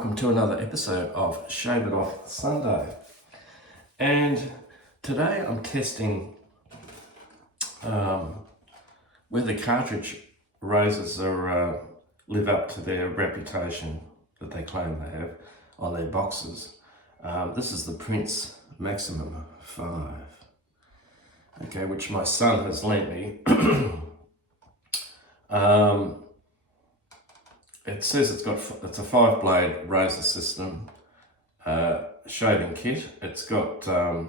welcome to another episode of Shave It Off Sunday. And today I'm testing whether Cartridge Razors are, live up to their reputation that they claim they have on their boxes. This is the Prince Maximum 5, okay, which my son has lent me. It says it's a 5-blade razor system shaving kit. It's got a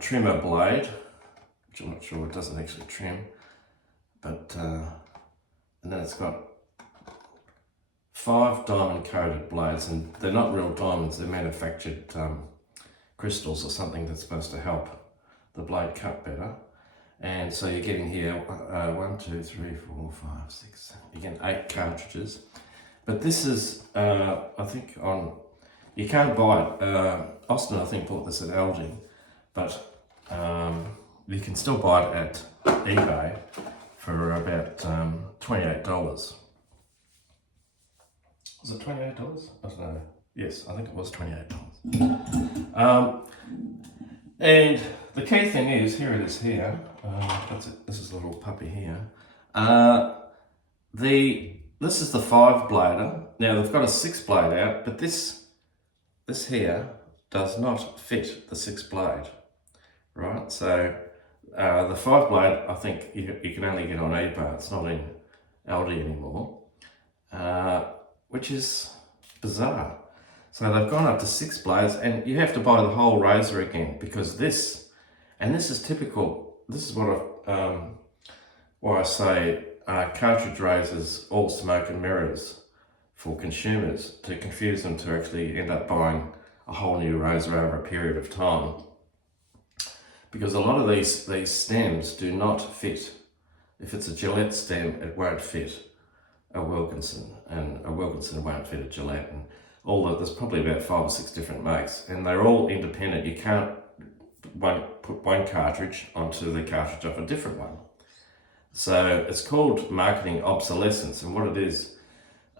trimmer blade, which I'm not sure, it doesn't actually trim, but and then it's got 5 diamond coated blades, and they're not real diamonds, they're manufactured crystals or something that's supposed to help the blade cut better. And so you're getting here 1, 2, 3, 4, 5, 6, you're getting 8 cartridges. But this is, I think you can't buy it. Austin, I think, bought this at Aldi, but you can still buy it at eBay for about $28. Was it $28? I don't know. Yes, I think it was $28. And the key thing is, here it is here. That's it. This is the little puppy here. This is the 5-blader. Now they've got a 6-blade out, but this here does not fit the 6-blade, right? So the 5-blade, I think you can only get on eBay. It's not in Aldi anymore, which is bizarre. So they've gone up to 6 blades, and you have to buy the whole razor again, because this is typical. This is why I say cartridge razors all smoke and mirrors for consumers, to confuse them to actually end up buying a whole new razor over a period of time. Because a lot of these stems do not fit. If it's a Gillette stem, it won't fit a Wilkinson, and a Wilkinson won't fit a Gillette, and there's probably about 5 or 6 different makes, and they're all independent. You can't put one cartridge onto the cartridge of a different one. So it's called marketing obsolescence, and what it is,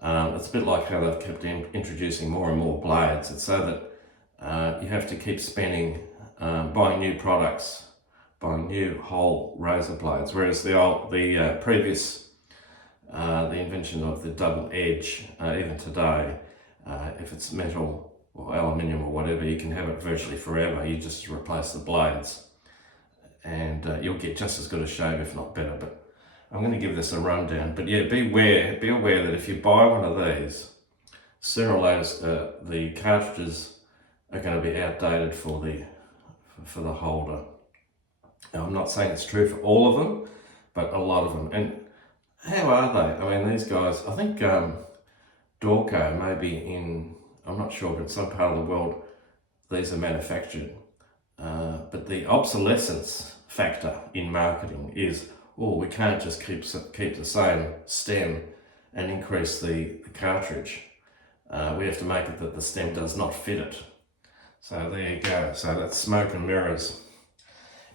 it's a bit like how they've kept introducing more and more blades. It's so that you have to keep spending, buying new products, buying new whole razor blades, whereas the previous, the invention of the double edge, even today, if it's metal or aluminium or whatever, you can have it virtually forever. You just replace the blades, and you'll get just as good a shave, if not better. But I'm going to give this a rundown. But yeah, be aware that if you buy one of these, sooner or later the cartridges are going to be outdated for the holder. Now, I'm not saying it's true for all of them, but a lot of them. And how are they? I mean, these guys, I think Dorco, maybe in, I'm not sure, but in some part of the world these are manufactured. But the obsolescence factor in marketing is, we can't just keep the same stem and increase the cartridge. We have to make it that the stem does not fit it. So there you go. So that's smoke and mirrors.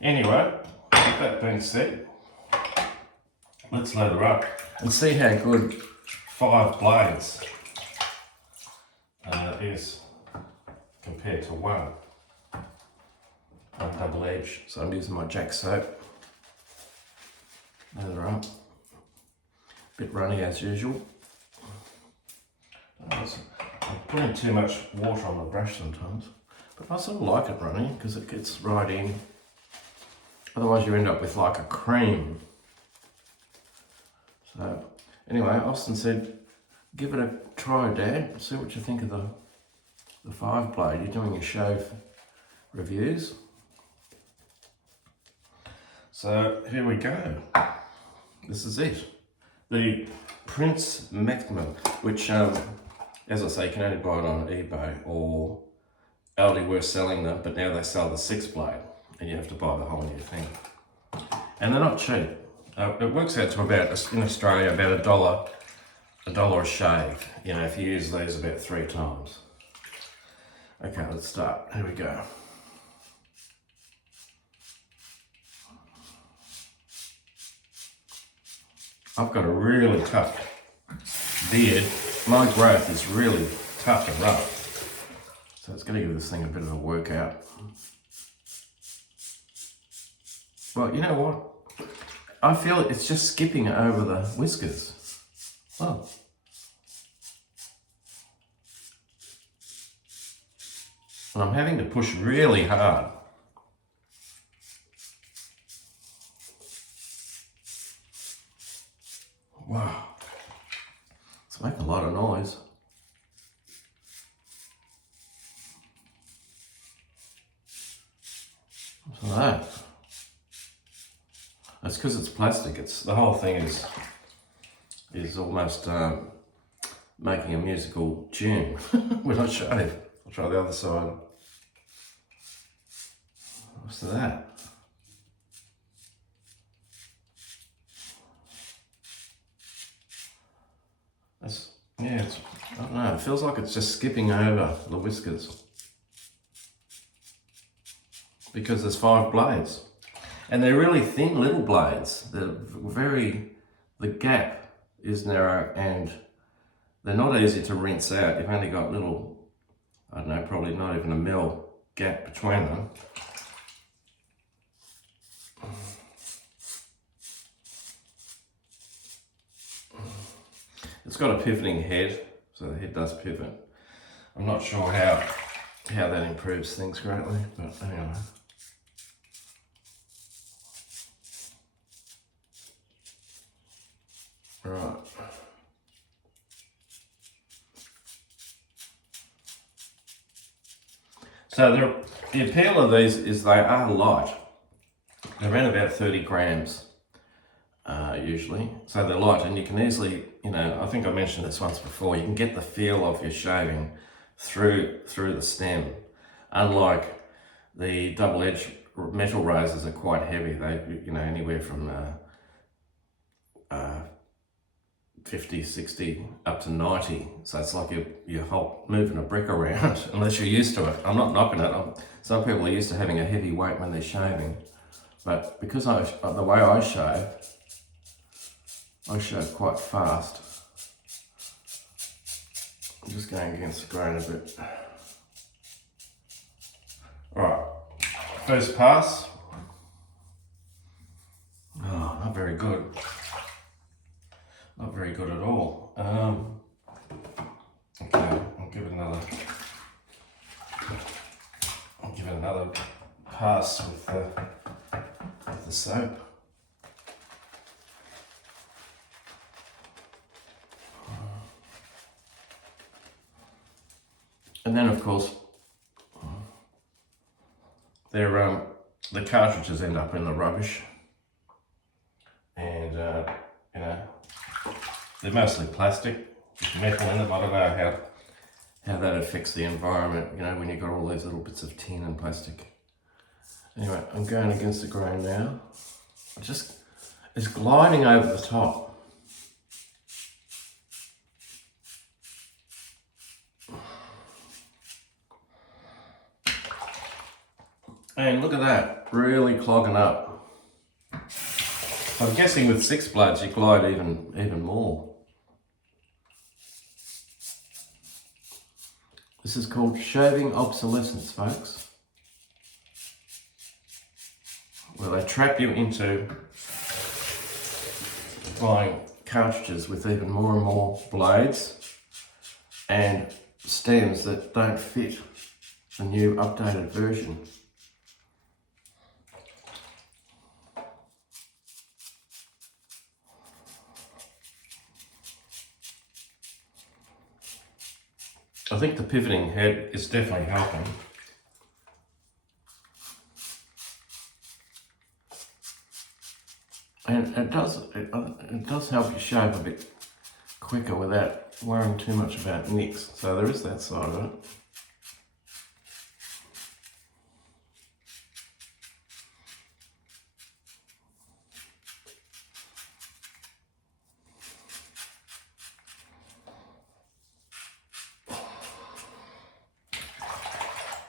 Anyway, with that being said, let's load her up and see how good 5 blades is compared to one double edge. So I'm using my Jack soap. Load her up. Bit runny as usual. I'm putting too much water on the brush sometimes, but I sort of like it running because it gets right in. Otherwise you end up with like a cream. So anyway, Austin said, give it a try, Dad. See what you think of the 5-blade. You're doing your shave reviews. So here we go. This is it. The Prince Maximum, which, as I say, you can only buy it on eBay, or Aldi were selling them, but now they sell the 6-blade, and you have to buy the whole new thing. And they're not cheap. It works out to about, in Australia, about $1 a shave. You know, if you use these about 3 times. Okay, let's start. Here we go. I've got a really tough beard. My growth is really tough and rough. So it's going to give this thing a bit of a workout. Well, you know what? I feel it's just skipping over the whiskers. Oh. And I'm having to push really hard. Wow. It's making a lot of noise. What's that? That's because it's plastic. It's the whole thing is almost making a musical tune when I shave. I'll try the other side. What's that? I don't know, it feels like it's just skipping over the whiskers. Because there's 5 blades. And they're really thin little blades. The gap is narrow and they're not easy to rinse out. You've only got little, I don't know, probably not even a mil gap between them. It's got a pivoting head, so the head does pivot. I'm not sure how that improves things greatly, but anyway. Right. So the appeal of these is they are light. They're around about 30 grams usually. So they're light and you can easily, I think I mentioned this once before, you can get the feel of your shaving through the stem. Unlike the double-edged metal razors are quite heavy. They, anywhere from 50, 60 up to 90. So it's like you're moving a brick around unless you're used to it. I'm not knocking it. Some people are used to having a heavy weight when they're shaving. But because the way I shave quite fast. I'm just going against the grain a bit. Alright, first pass. Oh, not very good. Not very good at all. Okay, I'll give it another pass with the soap. And then, of course, the cartridges end up in the rubbish, and they're mostly plastic, metal in them. I don't know how that affects the environment, when you've got all these little bits of tin and plastic. Anyway, I'm going against the grain now. It's gliding over the top. And look at that, really clogging up. I'm guessing with 6 blades you glide even more. This is called shaving obsolescence, folks. Where they trap you into buying cartridges with even more and more blades and stems that don't fit the new updated version. I think the pivoting head is definitely helping. And it does help you shave a bit quicker without worrying too much about nicks. So there is that side of it.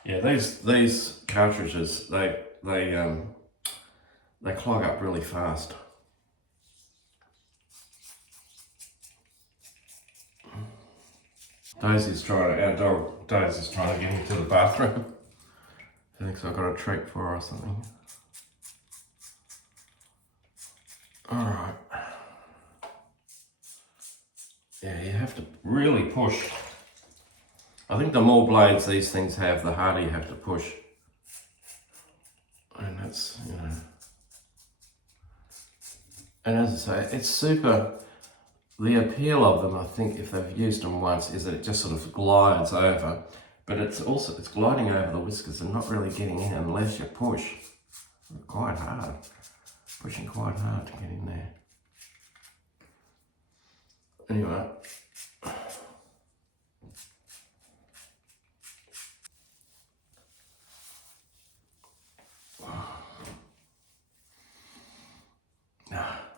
Yeah, these cartridges, they clog up really fast. Our dog Daisy's trying to get into the bathroom. She thinks I've got a treat for her or something. Alright. Yeah, you have to really push. I think the more blades these things have, the harder you have to push. And that's, you know. And as I say, it's super. The appeal of them, I think, if they've used them once, is that it just sort of glides over. But it's gliding over the whiskers and not really getting in unless you push quite hard. Pushing quite hard to get in there. Anyway.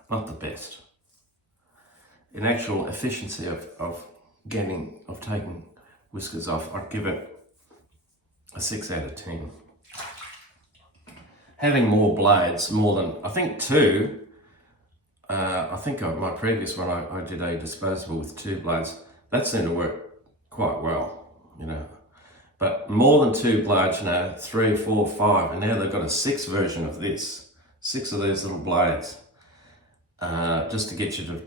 Not the best. In actual efficiency of taking whiskers off, I'd give it a 6 out of 10. Having more blades, more than, I think 2, I think my previous one, I did a disposable with 2 blades. That seemed to work quite well, you know. But more than 2 blades, you know, 3, 4, 5, and now they've got a 6 version of this. 6 of these little blades. Just to get you to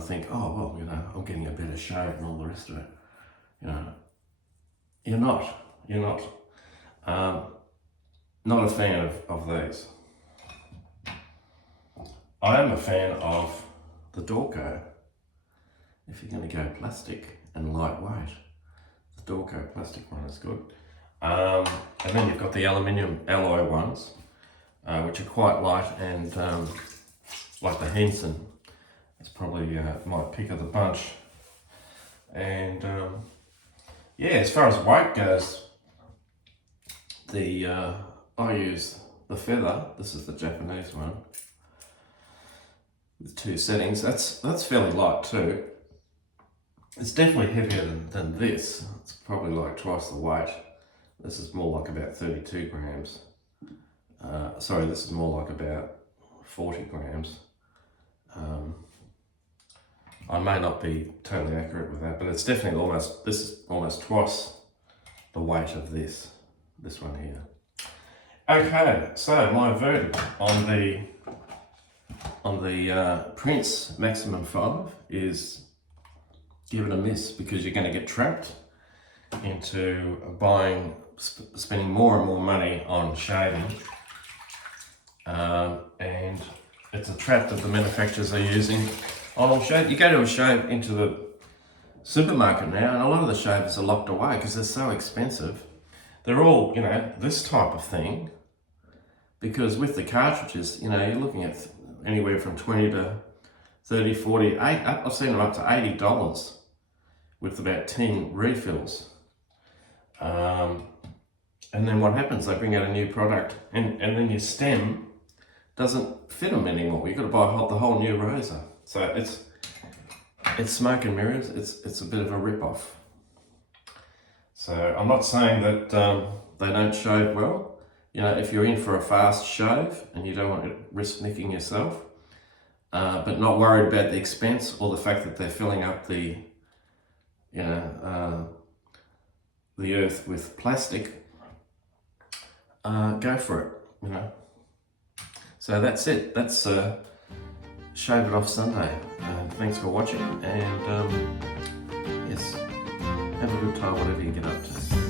think, oh, well, you know, I'm getting a better shave and all the rest of it. You know, you're not. Not a fan of these. I am a fan of the Dorco. If you're going to go plastic and lightweight, the Dorco plastic one is good. And then you've got the aluminium alloy ones, which are quite light and like the Henson. It's probably my pick of the bunch. And yeah, as far as weight goes, I use the Feather. This is the Japanese one with 2 settings. That's fairly light too. It's definitely heavier than this. It's probably like twice the weight. This is more like about 32 grams. Sorry, this is more like about 40 grams. I may not be totally accurate with that, but it's definitely this is almost twice the weight of this one here. Okay, so my verdict on the Prince Maximum 5 is give it a miss, because you're going to get trapped into spending more and more money on shaving, and it's a trap that the manufacturers are using on all shave. You go to a shave into the supermarket now, and a lot of the shavers are locked away because they're so expensive. They're all, you know, this type of thing, because with the cartridges, you know, you're looking at anywhere from 20 to 30, 40, I've seen them up to $80 with about 10 refills. And then what happens? They bring out a new product, and then your stem doesn't fit them anymore. You've got to buy the whole new razor. So it's smoke and mirrors. It's a bit of a rip-off. So I'm not saying that they don't shave well. You know, if you're in for a fast shave and you don't want to risk nicking yourself, but not worried about the expense or the fact that they're filling up the earth with plastic, go for it, you know. So that's it. That's Shave It Off Sunday. Thanks for watching, and yes, have a good time whatever you get up to.